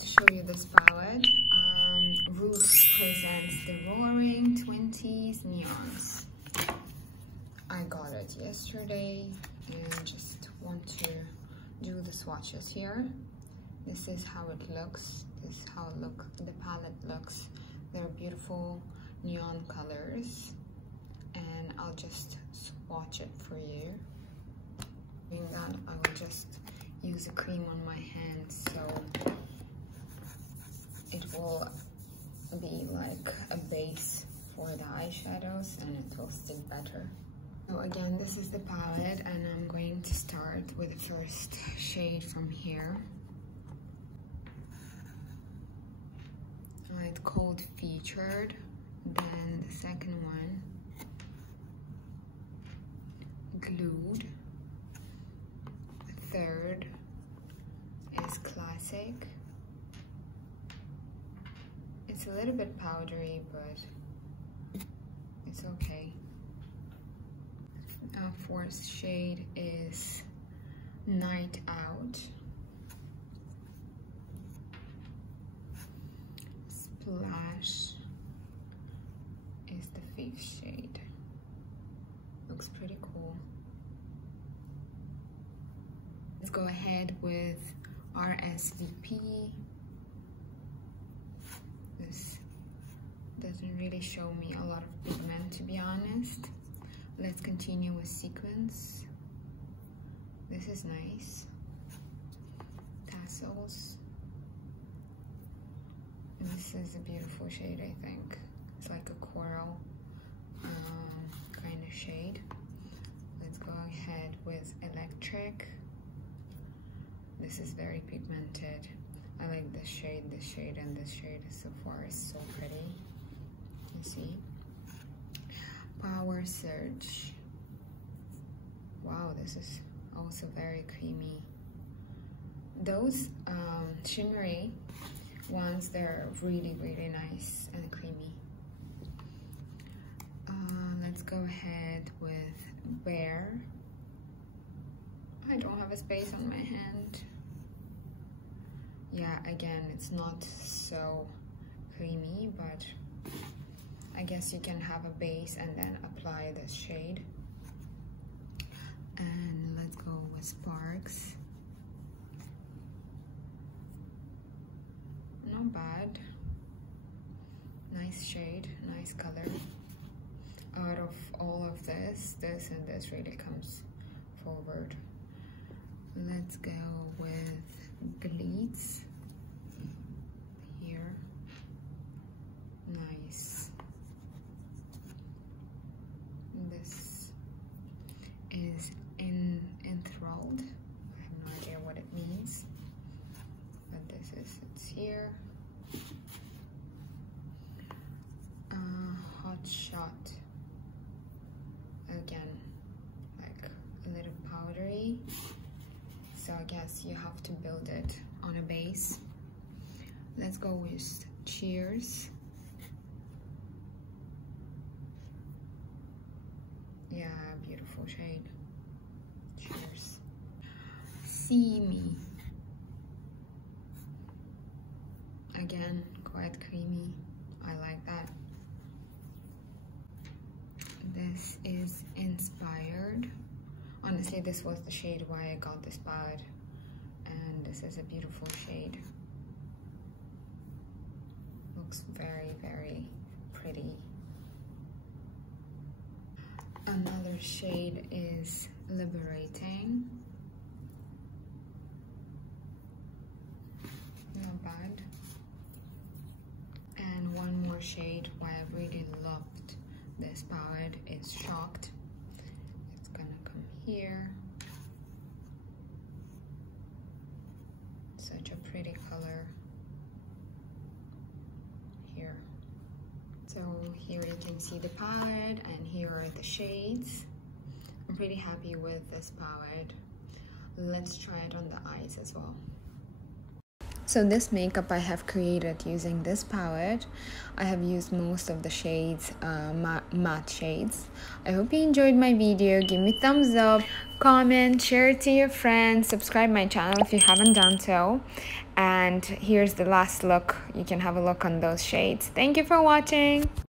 to show you this palette. Roots presents the Roaring 20s Neons. I got it yesterday and just want to do the swatches here. This is how it looks. This is how the palette looks. They're beautiful neon colors, and I'll just swatch it for you. Doing that, I will just use a cream on my hand so it will be like a base for the eyeshadows and it will stick better. So again, this is the palette, and I'm going to start with the first shade from here. It's called Featured. Then the second one, Glued. The third is Classic. It's a little bit powdery, but it's okay. Our fourth shade is Night Out. Splash is the fifth shade. Looks pretty cool. Let's go ahead with RSVP. This doesn't really show me a lot of pigment, to be honest. Let's continue with Sequence. This is nice. Tassels. This is a beautiful shade, I think. It's like a coral kind of shade. Let's go ahead with Electric. This is very pigmented. I like this shade, and this shade so far is so pretty. You see? Power Surge. Wow, this is also very creamy. Those shimmery ones, they're really, really nice and creamy. Let's go ahead with Bear. I don't have a space on my hand. Yeah, again, it's not so creamy, but I guess you can have a base and then apply this shade. And let's go with Sparks. Not bad. Nice shade, nice color. Out of all of this and this really comes forward. Let's go with Bleeds here. Nice. This is Enthralled. I have no idea what it means, but it's here. Hot Shot. Again, like a little powdery. So I guess you have to build it on a base. Let's go with Cheers. Yeah, beautiful shade. Cheers. See Me. Again, quite creamy. I like that. This is Inspired. Honestly, this was the shade why I got this palette, and this is a beautiful shade. Looks very, very pretty. Another shade is Liberating. Not bad. And one more shade why I really loved this palette is Shocked. It's gonna come here. Such a pretty color here. So here you can see the palette, and here are the shades. I'm pretty happy with this palette. Let's try it on the eyes as well. So this makeup I have created using this palette. I have used most of the shades, matte shades. I hope you enjoyed my video. Give me thumbs up, comment, share it to your friends, subscribe my channel if you haven't done so. And here's the last look. You can have a look on those shades. Thank you for watching.